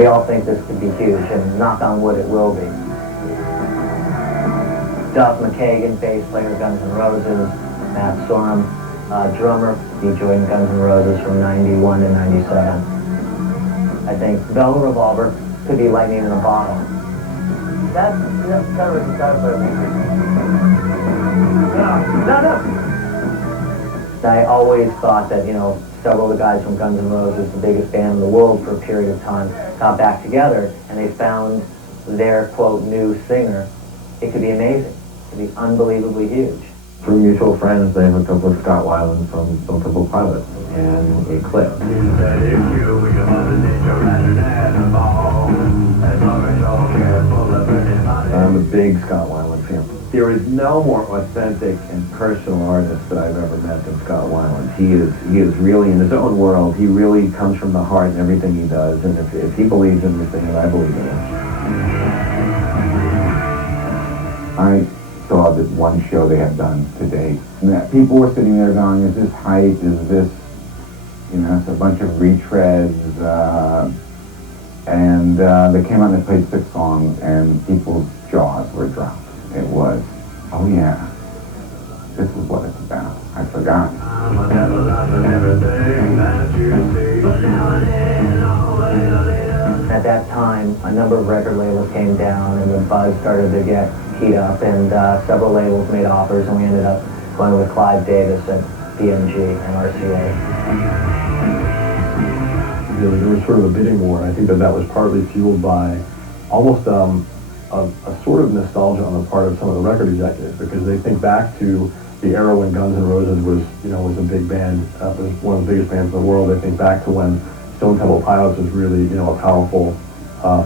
We all think this could be huge, and knock on wood, it will be. Duff, McKagan, bass player, Guns N' Roses, Matt Sorum, drummer, he joined Guns N' Roses from 91 to 97. I think Velvet Revolver could be lightning in a bottle. That's kind of I always thought that, you know, several of the guys from Guns N' Roses, the biggest band in the world for a period of time, got back together and they found their, quote, new singer. It could be amazing. It could be unbelievably huge. Through mutual friends, they hooked up with Scott Weiland from Stone Temple Pilots, and it clicked. I'm a big Scott Weiland fan. There is no more authentic and personal artist that I've ever met than Scott Weiland. He is really in his own world. He really comes from the heart in everything he does, and if he believes in this thing, and I believe in it. I saw that one show they had done to date, and that people were sitting there going, is this hype, is this, you know, it's a bunch of retreads, and they came out and they played 6 songs, and people's jaws were dropped. It was, oh yeah, this is what it's about. I forgot. At that time, a number of record labels came down, and the buzz started to get heat up, and several labels made offers, and we ended up going with Clive Davis at BMG and RCA. There was sort of a bidding war, and I think that was partly fueled by almost a sort of nostalgia on the part of some of the record executives, because they think back to the era when Guns N' Roses was a big band, was one of the biggest bands in the world. They think back to when Stone Temple Pilots was really, you know, a powerful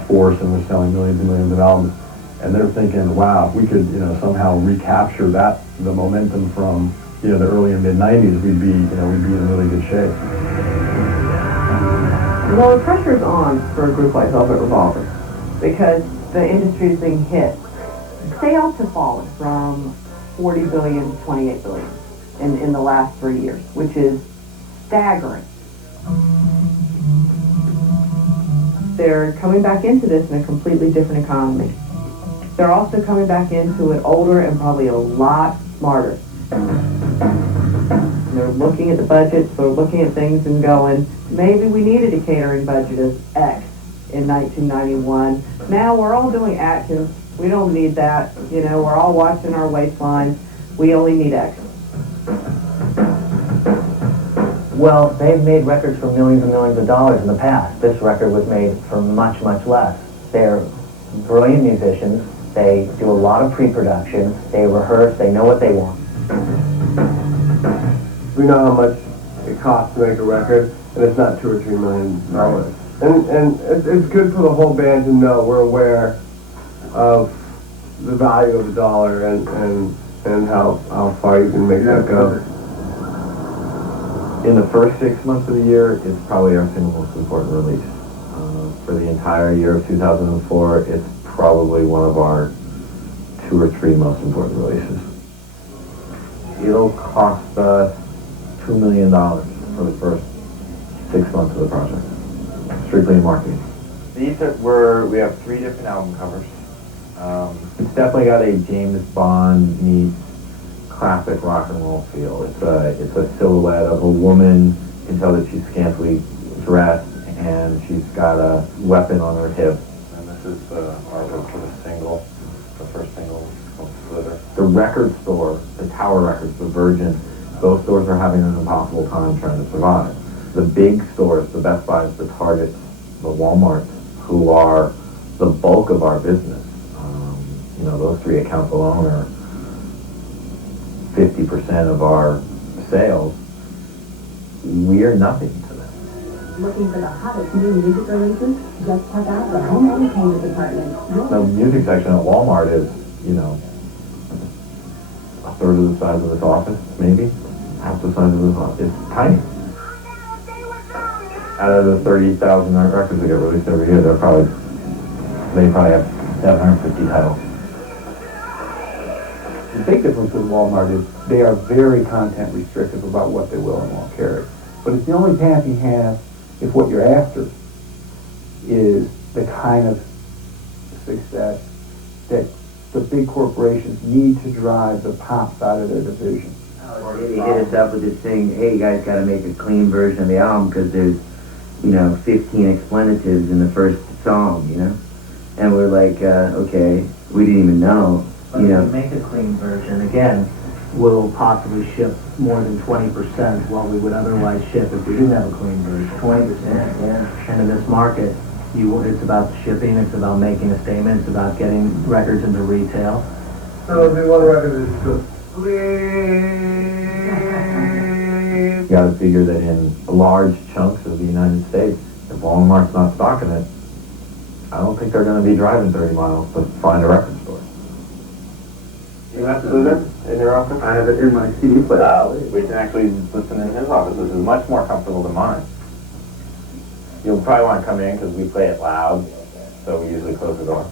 force and was selling millions and millions of albums. And they're thinking, wow, if we could, you know, somehow recapture the momentum from, you know, the early and mid '90s, we'd be in really good shape. Well, the pressure's on for a group like Velvet Revolver because the industry's being hit. Sales have fallen from 40 billion to 28 billion in the last 3 years, which is staggering. They're coming back into this in a completely different economy. They're also coming back into it older and probably a lot smarter. They're looking at the budgets, they're looking at things and going, maybe we needed a catering budget of X in 1991. Now we're all doing Atkins. We don't need that. You know, we're all watching our waistlines. We only need X. Well, they've made records for millions and millions of dollars in the past. This record was made for much, much less. They're brilliant musicians. They do a lot of pre-production. They rehearse. They know what they want. We know how much it costs to make a record, and it's not $2 or $3 million. And it's good for the whole band to know we're aware of the value of the dollar and how far you can make that go. In the first 6 months of the year, it's probably our single most important release. For the entire year of 2004, it's probably one of our 2 or 3 most important releases. It'll cost us $2 million for the first 6 months of the project, strictly in marketing. We have 3 different album covers. It's definitely got a James Bond meets classic rock and roll feel. It's a silhouette of a woman. You can tell that she's scantily dressed, and she's got a weapon on her hip. And this is the artwork for the single, the first single called Slither. The record store, the Tower Records, the Virgin, those stores are having an impossible time trying to survive. The big stores, the Best Buys, the Targets, the Walmarts, who are the bulk of our business, you know, those 3 accounts alone are 50% of our sales. We are nothing to them. Looking for the hottest new music releases? Just check out the home entertainment department. The music section at Walmart is, you know, a third of the size of this office, maybe. Half the size of this office. It's tiny. Out of the 30,000 records that get released every year, they probably have 750 titles. The big difference with Walmart is they are very content restrictive about what they will and won't carry. But it's the only path you have if what you're after is the kind of success that the big corporations need to drive the pops out of their division. He hit us up with this thing, hey, you guys got to make a clean version of the album because there's, 15 explanatives in the first song, And we're like, okay, we didn't even know, But if we make a clean version, again, we'll possibly ship more than 20% what we would otherwise ship if we didn't have a clean version. 20%, yeah. And in this market, it's about shipping, it's about making a statement, it's about getting records into retail. So it'll be one record that's just You gotta figure that in large chunks of the United States, if Walmart's not stocking it, I don't think they're gonna be driving 30 miles to find a record store. You have Susan in your office? I have it in my CD player. We can actually listen in his office, which is much more comfortable than mine. You'll probably want to come in because we play it loud, so we usually close the door.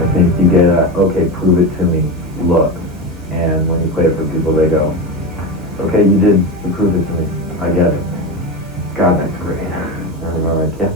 I think you get a, okay, prove it to me look. And when you play it for people, they go, okay, you prove it to me. I get it. God, that's great. And I'm like, yeah.